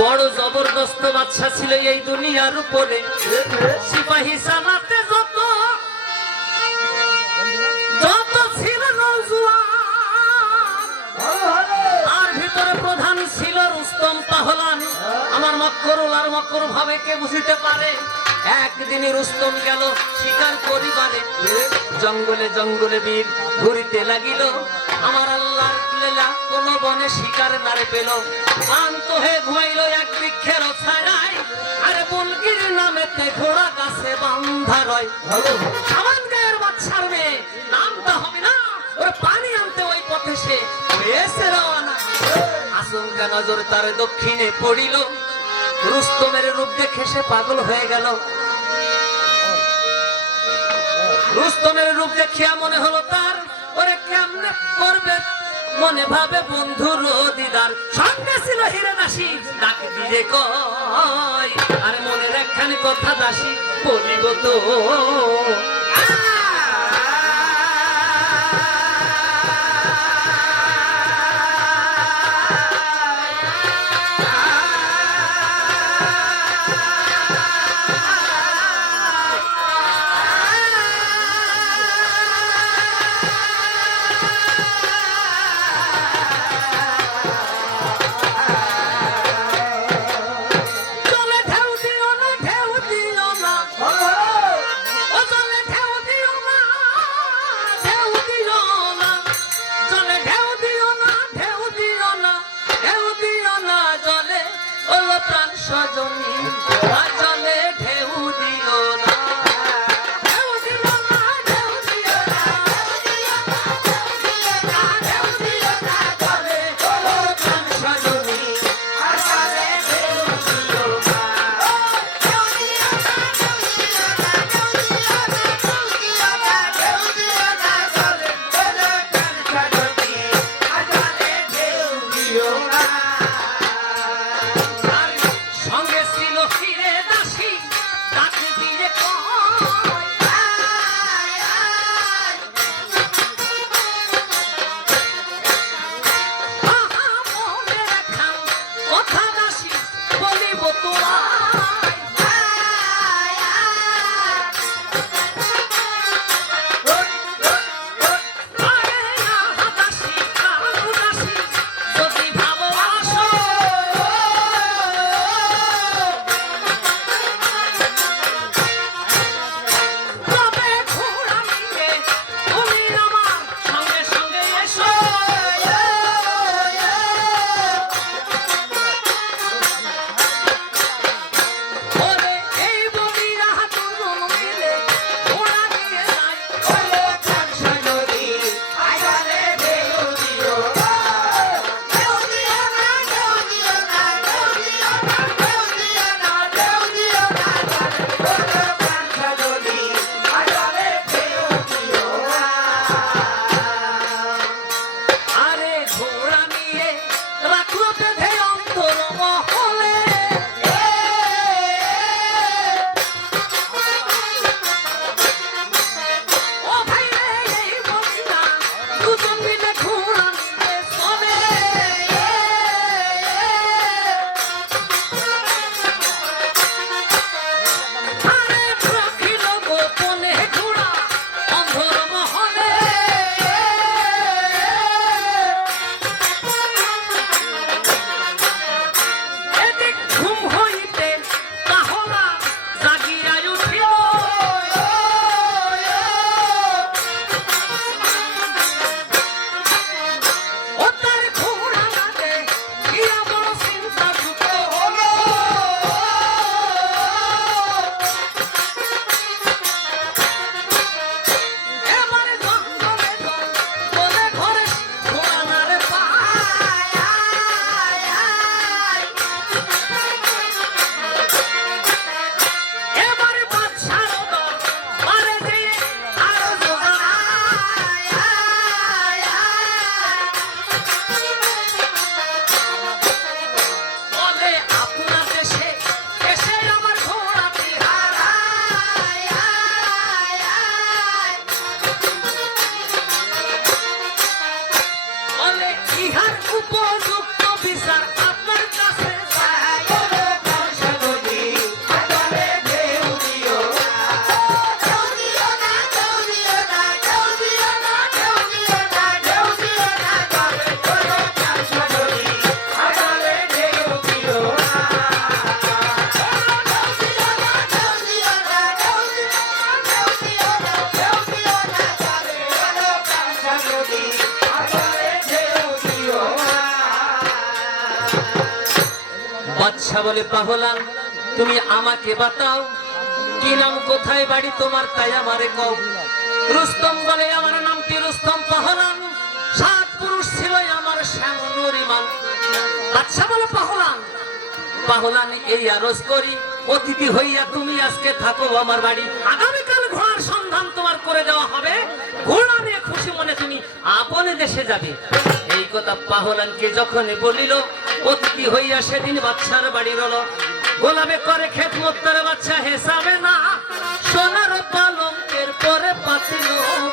বড় জবরদস্ত বাদশা ছিল এই দুনিয়ার উপরে। সিপাহী সালাতে যত যত ছিল নওজোয়ান, আর ভিতরে প্রধান ছিল রুস্তম পাহলান। আমার মক্করুল আর মক্কর ভাবে কে বুঝিতে পারে। একদিনই রুস্তম গেল শিকার করিবারে, জঙ্গলে জঙ্গলে বীর ঘুরিতে লাগিল। আমার আল্লাহর লীলা কোন বনে শিকার নারে পেল। ক্লান্ত হয়ে ঘুমাইল এক বৃক্ষের ছায়ায়, আরে বুলকির নামেতে ঘোড়া গাছে বান্ধা রয়। সামান গায়ের বাচ্চার মেয়ে, নামটা হবে না, ওর পানি আনতে ওই পথে সে হয়েছে রওনা। আচমকা নজর তার দক্ষিণে পড়িল, রুস্তমের রূপ দেখে সে পাগল হয়ে গেল। রুস্তমের রূপ দেখিয়া মনে হলো তার, ওরে কেমনে করবে মনে ভাবে বন্ধুর দিদার। সঙ্গে ছিল হিরে দাসী, ডাকে দিয়ে কয়, আরে মনের একখানি কথা দাসী বলিব তো। বাদশা বলে পাহলান তুমি আমাকে বাতাও কি নাম কোথায় বাড়ি তোমার তাই আমারে কও। রুস্তম বলে আমার নামটি রুস্তম পাহলান, 7 পুরুষ ছিল আমার শ্যামনুর ইমান। বাদশা বলে পাহলান এই আরজ করি অতিথি হইয়া তুমি আজকে থাকো আমার বাড়ি, আগামীকাল ঘোড়ার সন্ধান তোমার করে দেওয়া হবে, ঘোড়া নিয়ে খুশি মনে তুমি আপনে দেশে যাবে। এই কথা পাহলানকে যখন বলিল অতিথি হইয়া সেদিন বাদশার বাড়ি রল। গোলামে করে খেদমত তার বাদশা হেসাবে না, সোনার পালঙ্কের পরে পাতিল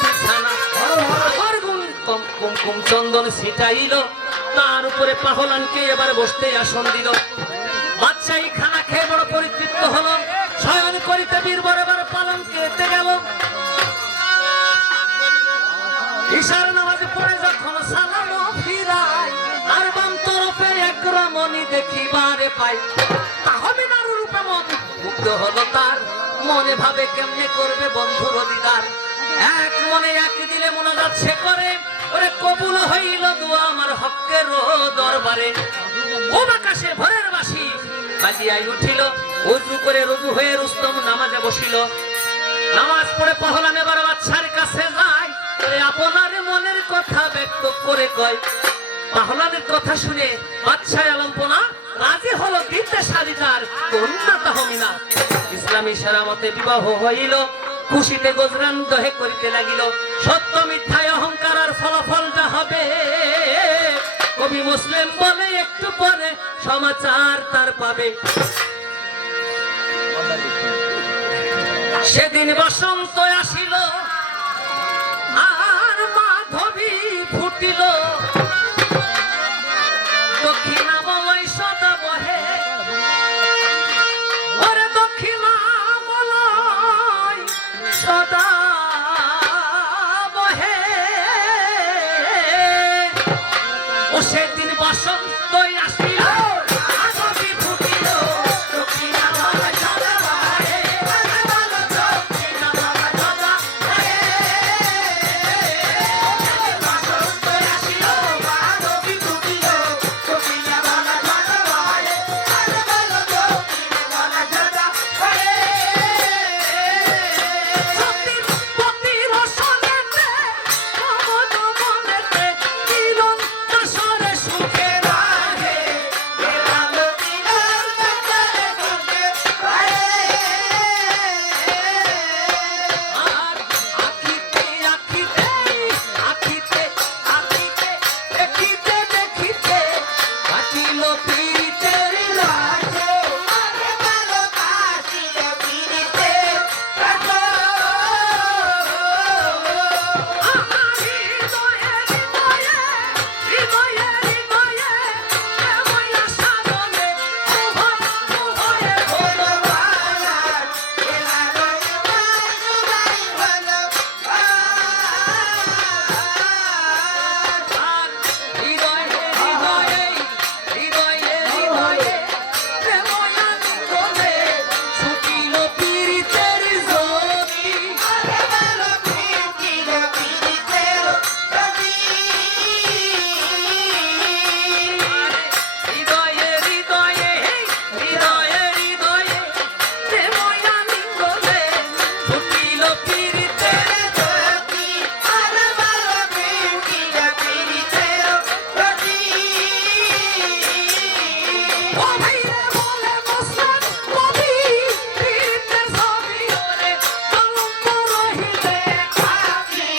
বিছানা। কুমকুম চন্দন ছিটাইল, তার উপরে পাহলানকে এবার বসতে আসন দিল। বাদশাহ খানা খেয়ে বড় পরিতৃপ্ত হলো, শয়ন করিতে বীরবর এবার পালঙ্কে এতে গেল। ঈশার নামাজ পড়ে যখন সালাম ফিরায়, আর বাম তরফে এক রমণী দেখিবারে পাই। তাহমিনার রূপে মুগ্ধ হলো তার, মনে ভাবে কেমনে করবে বন্ধুর দিদার। এক মনে এক দিলে মোনাজাত সে করে, ওরে কবুল হইল দোয়া আমার হকের দরবারে। ও আকাশে ভোরের বাসি বাজিয়াই উঠিল, উজু করে রুজু হয়ে রুস্তম নামাজে বসিল। নামাজ পড়ে পাহলান এবার বাদশার কাছে যায়, আপনার মনের কথা ব্যক্ত করে কয়। পাহলানের কথা শুনে বাদশাহ আলম্পনা রাজি হলো দিতে সারিতার কন্যা তাহমিনা। ইসলামী সেরামতে বিবাহ হইল, খুশিতে গজরান দহে করিতে লাগিল। সত্য মিথ্যায় অহংকার আর ফলাফলটা হবে, কবি মুসলিম বলে একটু পরে সমাচার তার পাবে। সেদিন বসন্ত আসিল আর মাধবী ফুটিল, দক্ষিণামলয় সদা বহে, ওরে দক্ষিণামলয় সদা বহে। ও সেদিন বসন্ত আসিল মাধবী ফুটিল, দক্ষিণামলয় সদা বহে, দক্ষিণামলয় সদা বহে। বসন্ত আসিল মাধবী ফুটিল, দক্ষিণামলয় সদা বহে, দক্ষিণামলয় সদা বহে। সতীর পতির সনেতে মমদ মনেতে মিলন আসরে সুখে রাহে, বেলাল দিনার কাতারে সুখে রাহে। আর আখিতে আখিতে আখিতে আখিতে দেখিতে দেখিতে কাটিল পীড়িতের রাজ্য, আরে ভালোবাসিল পীড়িতের রাজ্য। আমার হৃদয়ে হৃদয়ে হৃদয়ে হৃদয়ে প্রেময়া সাধনে মোহনা মোহয়ে ভোলবালার, বেলাল জুবাই ভোলবালার। আর হৃদয়ে হৃদয়ে হৃদয়ে হৃদয়ে প্রেময়া নিগলে ছুটিল পীড়িতের জ্যোতি, আরে ভালো ফুটিল পীড়িতের জ্যোতি। হৃদয়ে হৃদয়ে হৃদয়ে হৃদয়ে প্রেময়া নিগলে ছুটিল পীড়িতের জ্যোতি, আরে ভালো ফুটিল পীড়িতের জ্যোতি। ও ভাইরে বলে মুসলমান কবি, পীড়িতের ছবি ওরে কলঙ্ক রহিলে খাকি,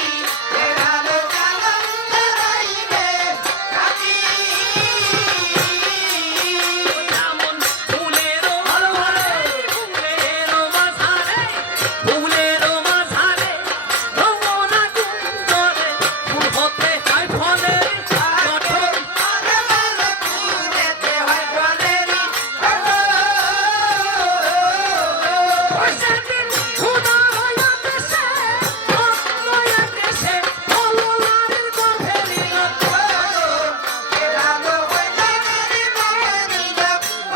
বেলাল কলঙ্ক রহিলে খাকি। যেমন ফুলেরও মাঝারে ফুলেরও মাঝারে ফুলেরও মাঝারে রমনা কুঞ্জরে ফুল হতে হয় ফলের গঠন, আরে ভালো ফুলেতে হয় ফলের গঠন। ওই সেদিন খুদা হইয়া দেশে অন্যয়া দেশে হলো নারীর গর্ভে নিরক্ষ, বেলাল হইল নারীর গর্ভে নিরক্ষ।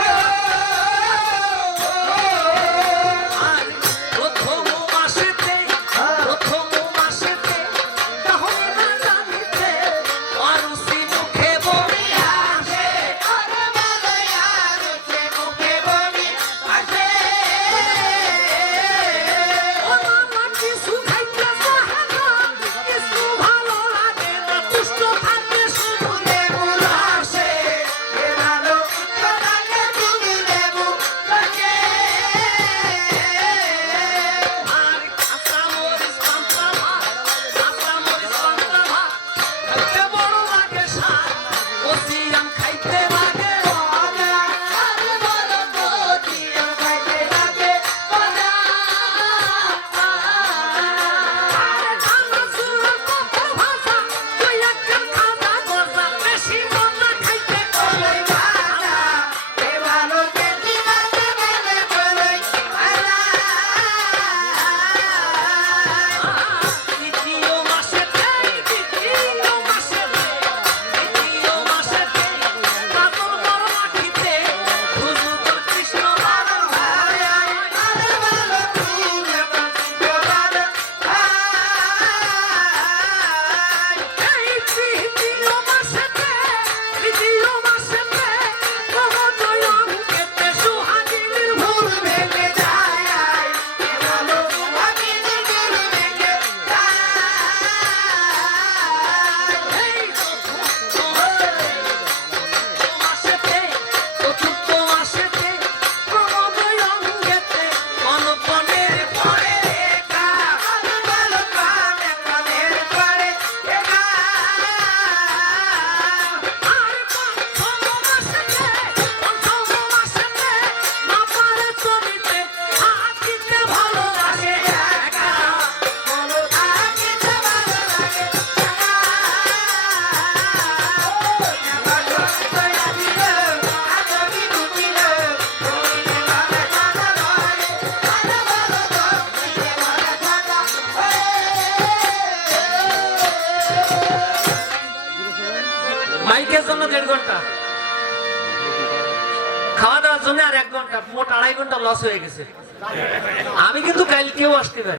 আর প্রথম মাসেতে তাহমিনা জানিতে আরুষি মুখে বলি আসে, আরে ভালো আরুষে পিকনিকের জন্য 1.5 ঘন্টা, খাওয়া দাওয়ার জন্য আর 1 ঘন্টা, মোট 2.5 ঘন্টা লস হয়ে গেছে। আমি কিন্তু কালকেও আসতে পারি।